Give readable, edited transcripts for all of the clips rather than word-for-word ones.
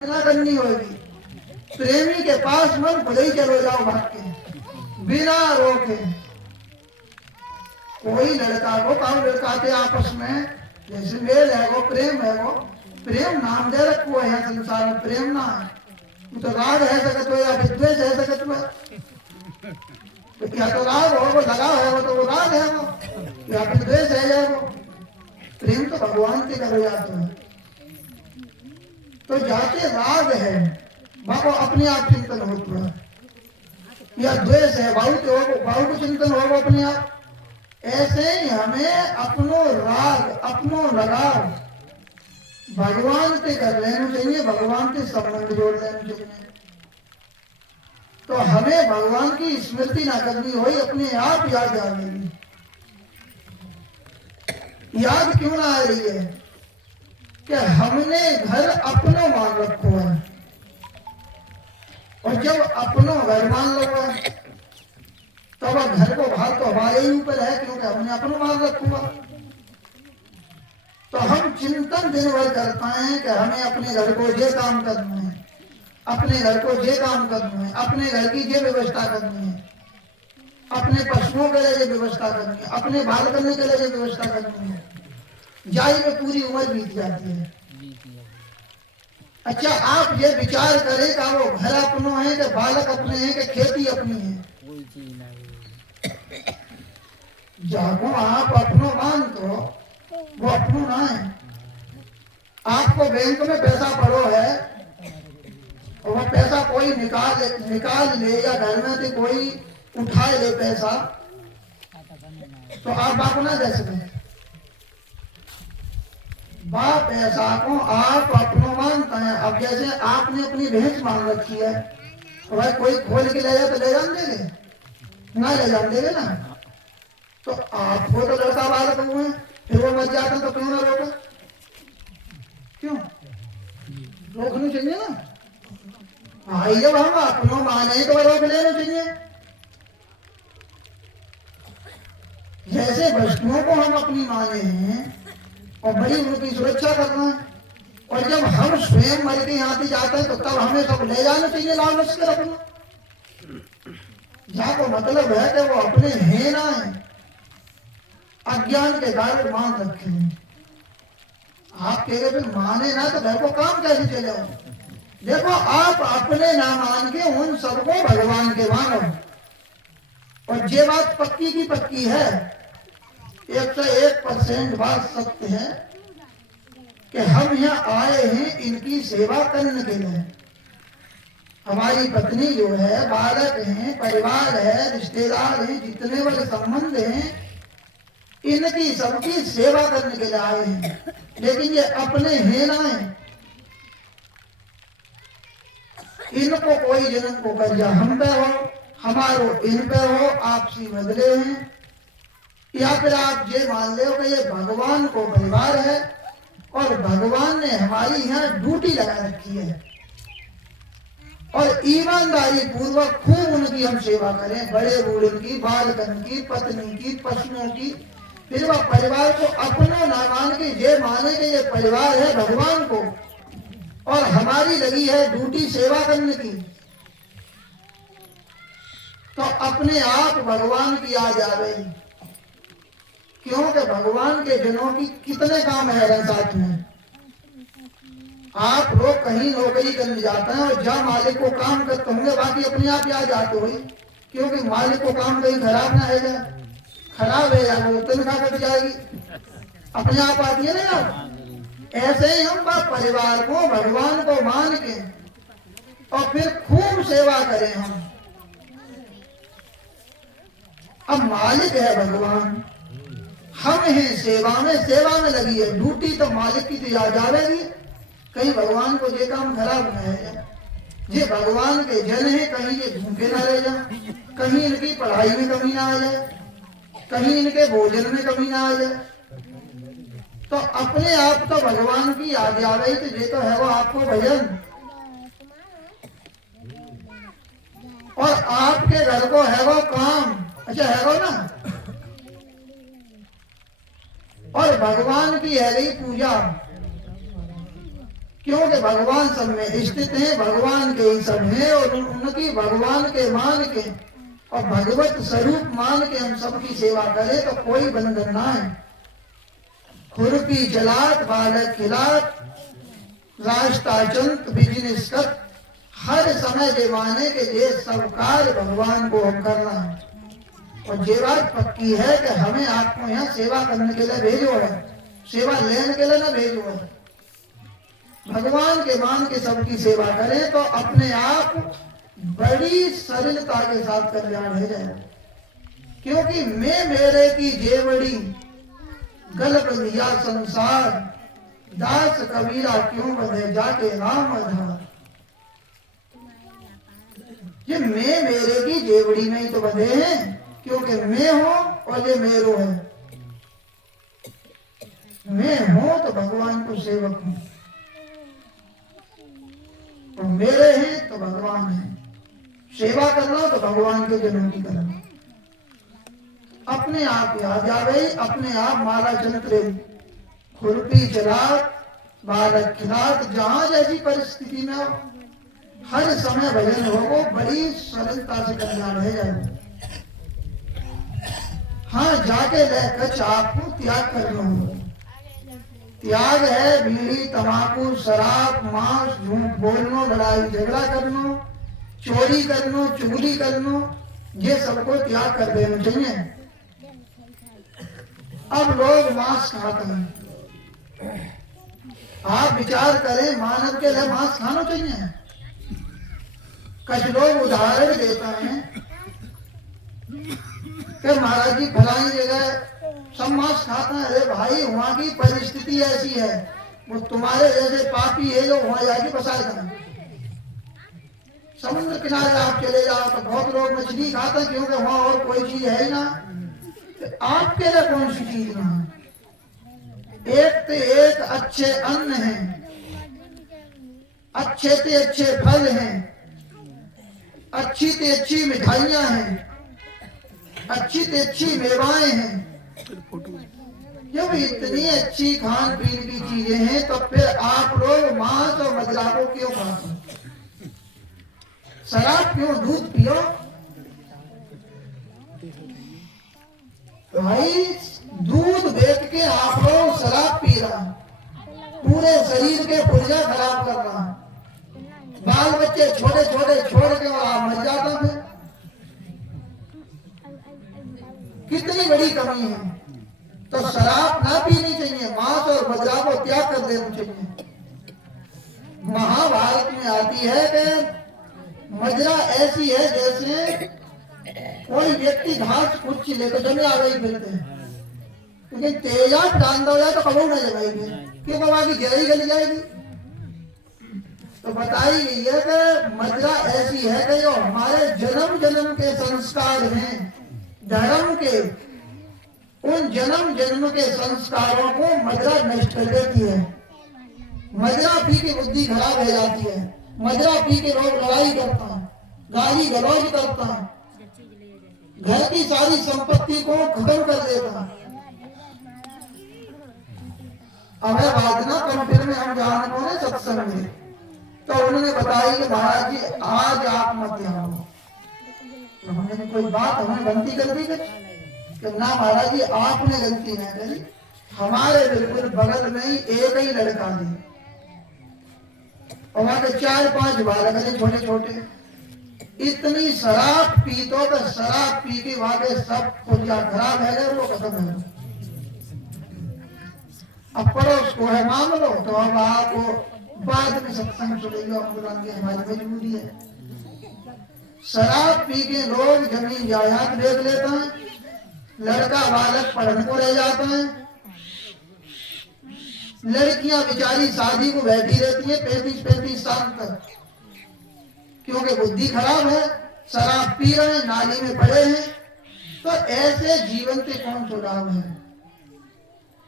ना करनी होगी। प्रेमी के पास मन भले ही चलो जाओ भाग के बिना रोके। कोई लड़का को काम लड़का के आपस में जैसे मेल है वो प्रेम है, वो प्रेम नाम दे रखो है संसार में, प्रेम ना है वो तो राग है सकत हो या विद्वेष है सकत हो। तो क्या तो राग हो वो लगाव है, वो तो वो राग है, वो या विद्वेष है या वो प्रेम तो भगवान के करो जाते हैं। तो जाके राग है बाबा अपने आप चिंतन होता है, या द्वेष है भाव को चिंतन होगा अपने आप। ऐसे ही हमें अपनो राग अपनो लगाव भगवान से कर लेना चाहिए, भगवान के संबंध जोड़ लेना चाहिए। तो हमें भगवान की स्मृति ना करनी हो, अपने आप याद आ रही। याद क्यों ना आ रही है कि हमने घर अपनो मान रखो है, और जब अपनो घर मान लो है तब घर को भार तो हमारे ही ऊपर है, क्योंकि हमने अपनो मान रखा। तो हम चिंतन दिन भर करते हैं कि हमें अपने घर को ये काम करना है, अपने घर को ये काम करना है, अपने घर की ये व्यवस्था करनी है, अपने पशुओं के लिए ये व्यवस्था करनी है, अपने बाल करने के लिए ये व्यवस्था करनी है। जाई में पूरी उम्र बीत जाती है। अच्छा आप ये विचार करें कि वो घर अपनो है कि बालक अपने हैं कि खेती अपनी है। जागो आप अपनो मान तो वो अपनो ना है। आपको बैंक में पैसा पड़ो है और वो पैसा कोई निकाल ले या घर में से कोई उठा ले पैसा, तो आप अपना दे सकें। बाप ऐसा को आप अपनो मानते हैं। अब जैसे आपने अपनी भैंस मान रखी है, तो भाई कोई खोल के ले जाए तो ले जान देंगे ना, ले जान देंगे ना। तो आपको तो लड़का बालक हुए फिर वो मर जाता तो क्यों ना रोको, क्यों रोकनी चाहिए ना। हाँ जब हम अपनो माने तो रोक लेना चाहिए। जैसे वस्तुओं को हम अपनी माने हैं और बड़ी उनकी सुरक्षा करना है, और जब हम स्वयं मर के यहाँ से जाते हैं तो तब हमें सब ले जाना चाहिए लाल लश्कर अपना। जहाँ को मतलब है कि वो अपने हैं ना है, अज्ञान के कारण मान रखे हैं। आप कह रहे माने ना तो घर को काम कैसे चले हो। देखो आप अपने ना मान के उन सबको भगवान के मानो, और ये बात पक्की की पक्की है, 101% बात सत्य है कि हम यहाँ आए हैं इनकी सेवा करने के लिए। हमारी पत्नी जो है, बालक हैं, परिवार है, रिश्तेदार हैं, जितने बड़े संबंध हैं, इनकी सबकी सेवा करने के लिए आए हैं। लेकिन ये अपने हैं ना है, इनको कोई जन्म को कर्जा हम पे हो, हमारो इन पे हो, आपसी बदले हैं। या फिर आप ये मान ले कि ये भगवान को परिवार है और भगवान ने हमारी यहाँ ड्यूटी लगा रखी है, और ईमानदारी पूर्वक खूब उनकी हम सेवा करें, बड़े बूढ़े की, बालकन की, पत्नी की, पशुओं की। फिर वह परिवार को अपना ना मान के ये माने कि ये परिवार है भगवान को, और हमारी लगी है ड्यूटी सेवा करने की, तो अपने आप भगवान की आ जा रही। क्योंकि भगवान के जनों की कितने काम है साथ में। आप लोग कहीं नौकरी करने जाते हैं और जहाँ मालिक को काम करते होंगे, बाकी अपने आप आ जाते हो, क्योंकि मालिक को काम कहीं खराब ना है जाए। खराब है यार वो तनख्वाह कट जाएगी, अपने आप आती है ना यार। ऐसे ही हम परिवार को भगवान को मान के और फिर खूब सेवा करें हम। अब मालिक है भगवान, हम हैं सेवा में लगी है। ड्यूटी तो मालिक की तो याद आवेगी, कहीं भगवान को ये काम खराब न है। ये भगवान के जन है, कहीं ये भूखे ना रह जाए, कहीं इनकी पढ़ाई में कमी ना आ जाए, कहीं इनके भोजन में कमी ना आ जाए। तो अपने आप तो भगवान की याद आ रही, तो ये तो है वो आपको भजन। और आपके घर को है वो काम, अच्छा है वो ना। और भगवान की है रही पूजा, क्योंकि भगवान सब में स्थित है, भगवान के ही सब है और उनकी भगवान के मान के और भगवत स्वरूप मान के हम सबकी सेवा करें तो कोई बंधन ना है। खुरपी जलात बालक खिलात रास्ता चंत बिजनेस कर, हर समय जे माने के ये सब कार्य भगवान को हम करना है। और ये बात पक्की है कि हमें आपको यहाँ सेवा करने के लिए भेजो है, सेवा लेने के लिए ना भेजो है। भगवान के मान के सबकी सेवा करें तो अपने आप बड़ी सरलता के साथ कल्याण हो जाए। क्योंकि मैं मेरे की जेवड़ी गल बंधिया संसार, दास कबीरा क्यों बंधे जाके राम आधार। ये मैं मेरे की जेवड़ी में ही तो बंधे हैं, क्योंकि मैं हूं और ये मेरो है। मैं हूं तो भगवान को सेवक हूं और मेरे हैं तो भगवान है। सेवा करना तो भगवान के जन्म की करना। अपने आप याद आ गई, अपने आप माला चंद्रे खुरपी जलात बालक खिलात, जहां जैसी परिस्थिति में हो हर समय भजन हो, बड़ी सरलता से कल्याण हो जाए। हाँ, जाके लेकर आपको त्याग करना होगा। त्याग है बीड़ी तंबाकू शराब मांस झूठ बोलना, लड़ाई झगड़ा करना, चोरी करना, चुगली करना, ये सबको त्याग कर देना चाहिए। अब लोग मांस खाते हैं, आप विचार करें मानव के लिए मांस खाना चाहिए। कुछ लोग उदाहरण देता है कि महाराज जी फलानी जगह सब मांस खाता है। अरे भाई, वहां की परिस्थिति ऐसी है, वो तुम्हारे जैसे पापी है जो वहां जाके फंसाएगा। समुद्र किनारे आप चले जाओ तो बहुत लोग मछली खाते हैं, क्योंकि वहां और कोई चीज है ही ना। तो आपके लिए कौन सी चीज ना है? एक तो एक अच्छे अन्न हैं, अच्छे से अच्छे फल हैं, अच्छी से अच्छी मिठाइयां हैं, अच्छी से अच्छी मेवाएं हैं। जब इतनी अच्छी खान पीन की चीजें हैं तो फिर आप लोग मांस और मदिरा को क्यों खाते? शराब क्यों, दूध पियो। भाई, दूध बेच के आप लोग शराब पी रहा, पूरे शरीर के पुर्जा खराब कर रहा, बाल बच्चे छोटे छोटे छोड़ के और आप मर जाते हैं। कितनी बड़ी कमी है। तो शराब ना पीनी चाहिए, मांस और मदिरा को त्याग कर देना चाहिए। महाभारत में आती है कि मदिरा ऐसी है जैसे कोई व्यक्ति घास कुछ लेकर जमे आ गई मिलते हैं, लेकिन तेजाब डाल दो या तो कबू न जमाएगी, क्यों बाबा की जलाई गली जाएगी। तो बताई गई है कि मदिरा ऐसी है कि जो हमारे जन्म जन्म के संस्कार हैं धर्म के, उन जन्म जन्म के संस्कारों को मदिरा नष्ट कर देती है। मदिरा पी के बुद्धि खराब हो जाती है। मदिरा पी के लोग लड़ाई करता है, गाली गलौज करता है, घर की सारी संपत्ति को खत्म कर देता है। अब है बात ना कंपेयर में हम जहां को सत्संग में, तो उन्होंने बताया कि महाराज जी आज आप मत आओ। तो हमने कोई बात हमने गलती कर दी कि ना महाराज जी आपने गलती नहीं करी, हमारे बिल्कुल बगल में ही एक ही लड़का है और वहां के 4-5 बालक है छोटे छोटे। इतनी शराब पी तो शराब पी के वहां के सब पुर्जा खराब है, वो खत्म है। अब पड़ोस को है मांग लो तो अब आपको बाद में सत्संग सुनेगा, हमारी मजबूरी है। शराब पी के लोग जमीन जायदाद बेच लेते हैं, लड़का बालक पढ़ने को रह जाते हैं, लड़कियां बेचारी शादी को बैठी रहती है 35-35 साल तक, क्योंकि बुद्धि खराब है, शराब पी रहे हैं, नाली में पड़े हैं। तो ऐसे जीवन से कौन सुधार है?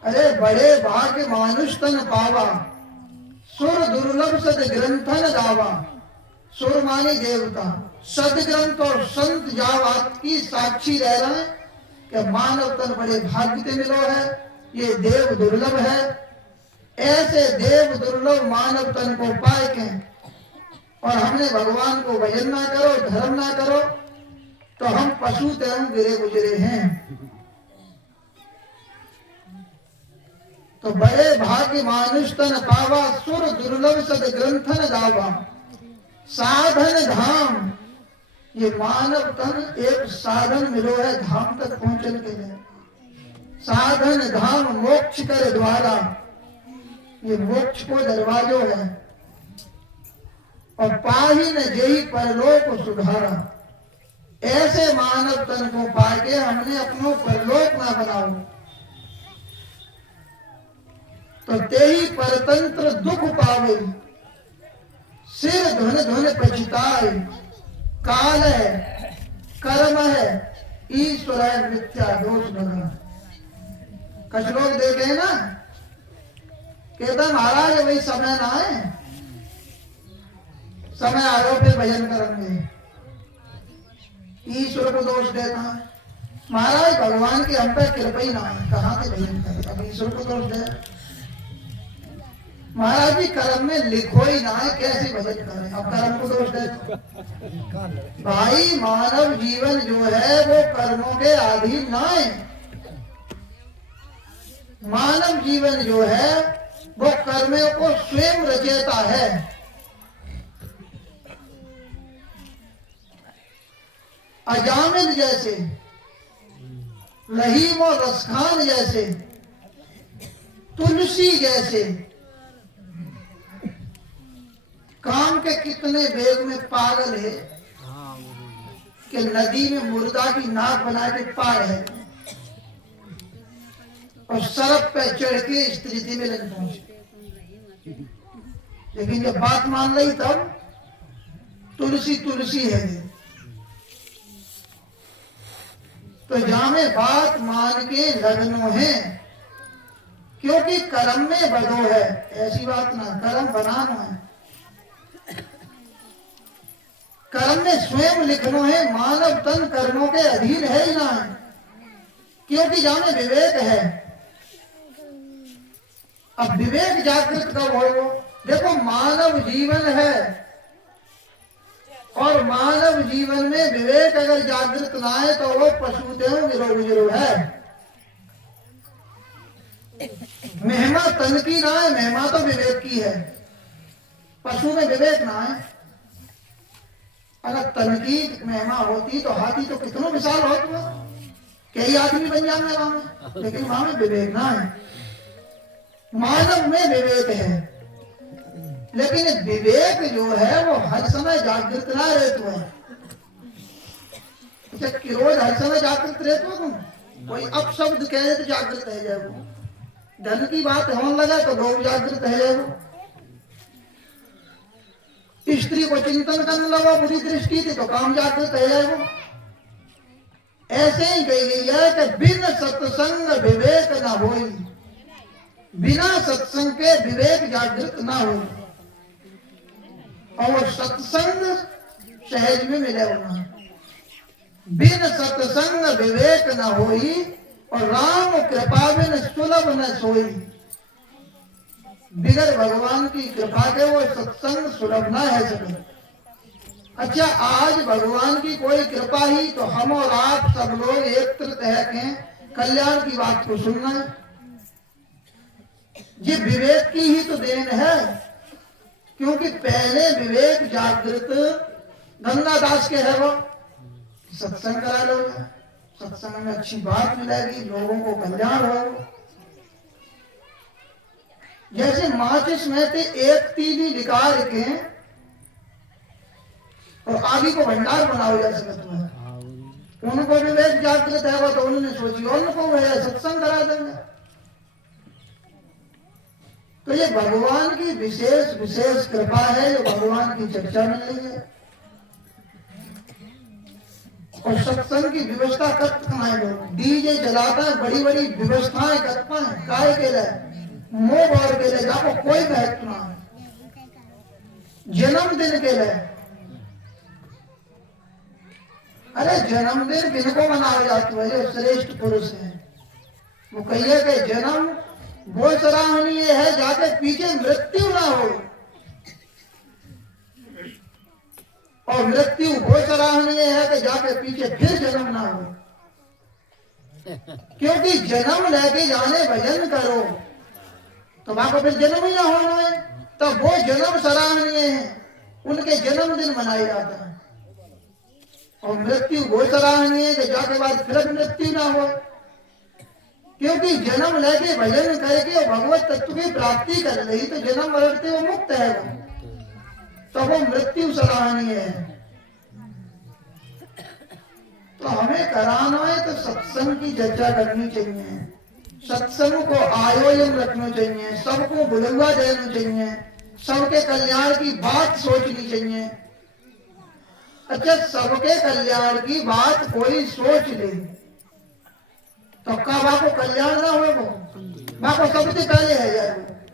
अरे बड़े भाग्य मानुष तन पावा, सुर दुर्लभ सद ग्रंथन गावा। सुर मानी देवता, सदग्रंथ और संत जावात की साक्षी रह रहे हैं कि मानव तन बड़े भाग्य से मिलो है, ये देव दुर्लभ है। ऐसे देव दुर्लभ मानव तन को पाए के और हमने भगवान को भजन ना करो, धर्म ना करो, तो हम पशु तेरम गिरे गुजरे हैं। तो बड़े भाग्य मानुष तन पावा, सुर दुर्लभ सद ग्रंथन गावा, साधन धाम। ये मानव तन एक साधन मिलो है धाम तक पहुंचने के लिए। साधन धाम मोक्ष कर द्वारा, ये मोक्ष को दरवाजो है। और पाही न जेही परलोक सुधारा। ऐसे मानव तन को पाके हमने अपनो परलोक ना बनाओ, तो तेही परतंत्र दुख पावे, सिर धुन धुन पछताए। काल है, कर्म है, ईश्वर है, मिथ्या दोष लगा। कुछ लोग देखे ना, कहता महाराज वही समय ना है, समय आयो फिर भजन करेंगे। ईश्वर को दोष देता है। महाराज भगवान की हम पे कृपा ही ना है, कहाँ से भजन करें? अब ईश्वर को दोष दे। महाराज जी कर्म में लिखो ही ना है, कैसे भजन करें? अब कर्म को दोष दे। भाई मानव जीवन जो है वो कर्मों के अधीन ना है। मानव जीवन जो है वो कर्मों को स्वयं रचेता है। अजामिल जैसे, रहीम और रसखान जैसे, तुलसी जैसे, काम के कितने वेग में पागल है कि नदी में मुर्दा की नाक बना के पार है और सरप पे चढ़ के स्थिति में नहीं पहुंचे। लेकिन जब बात मान रही तब तुलसी तुलसी है। तो जामे बात मान के लगनो है, क्योंकि कर्म में बदो है। ऐसी बात ना, कर्म बनाना है, कर्म में स्वयं लिखनो है। मानव तन कर्मों के अधीन है ही ना है, क्योंकि जामे विवेक है। अब विवेक जागृत कब हो? देखो मानव जीवन है और मानव जीवन में विवेक अगर जागृत ना है तो वो पशु देव गिरो गुजरो है। महिमा तन की ना है, महिमा तो विवेक की है। पशु में विवेक ना है। अगर तन की महिमा होती तो हाथी तो कितना विशाल होता, कई आदमी बन जाएंगे वहां में, लेकिन वहां में विवेक ना है। मानव में विवेक है, लेकिन विवेक जो है वो हर समय जागृत ना रहता है। कि रोज हर समय जागृत रहते हो तुम? कोई अपशब्द कहे तो जागृत है जाए वो, धन की बात होने लगा तो लोग जागृत है जाए वो, स्त्री को चिंतन करने लगा बुरी दृष्टि थी तो काम जागृत है जाए वो। ऐसे ही कही गई है कि बिन सत्संग विवेक ना होई, बिना सत्संग के विवेक जागृत ना हो। और सत्संग सहज में मिले होना। बिन सत्संग विवेक न होई और राम कृपा बिन सुलभ न सोई। बिगर भगवान की कृपा के वो सत्संग सुलभ ना है सके। अच्छा, आज भगवान की कोई कृपा ही तो हम और आप सब लोग एकत्रित है के कल्याण की बात को सुनना है। ये विवेक की ही तो देन है, क्योंकि पहले विवेक जागृत गंगादास के है। वो सत्संग करा लो, सत्संग में अच्छी बात मिलेगी, लोगों को कल्याण हो। जैसे माचिस में थे एक तीली निकाल के और आगे को भंडार बनाओ जा सकते हैं। उनको विवेक जागृत है, वो तो उन्होंने सोची उनको सत्संग करा देंगे। तो ये भगवान की विशेष विशेष कृपा है, जो भगवान की चर्चा मिल रही है। और सत्संग की व्यवस्था करते हैं लोग, डीजे जलाता है, बड़ी बड़ी व्यवस्थाएं करता है। काय के लिए? मोह और के लिए, जाको कोई महत्व ना है। जन्मदिन के लिए, अरे जन्मदिन किनको मनाया जाता है? जो श्रेष्ठ पुरुष है वो कहिए कि जन्म वो सराहनीय है जाके पीछे मृत्यु ना हो, और मृत्यु वो सराहनीय है कि जाके पीछे फिर जन्म ना हो। क्योंकि जन्म लेके जाने भजन करो तो वहां को फिर जन्म ही ना होना है, तो वो जन्म सराहनीय है, उनके जन्मदिन मनाए जाते हैं। और मृत्यु वो सराहनीय है कि जाके बाद फिर मृत्यु ना हो, क्योंकि जन्म लेके भजन करके भगवत तत्व की प्राप्ति कर रही तो जन्म मरण से वो मुक्त है, तो वो मृत्यु सराहनीय है। तो हमें कराना है तो सत्संग की चर्चा करनी चाहिए, सत्संग को आयोजन रखना चाहिए, सबको बुलवा देना चाहिए, सबके कल्याण की बात सोचनी चाहिए। अच्छा, सबके कल्याण की बात कोई सोच ले तो कब आपको कल्याण ना हो, वहां को सबसे पहले है यार,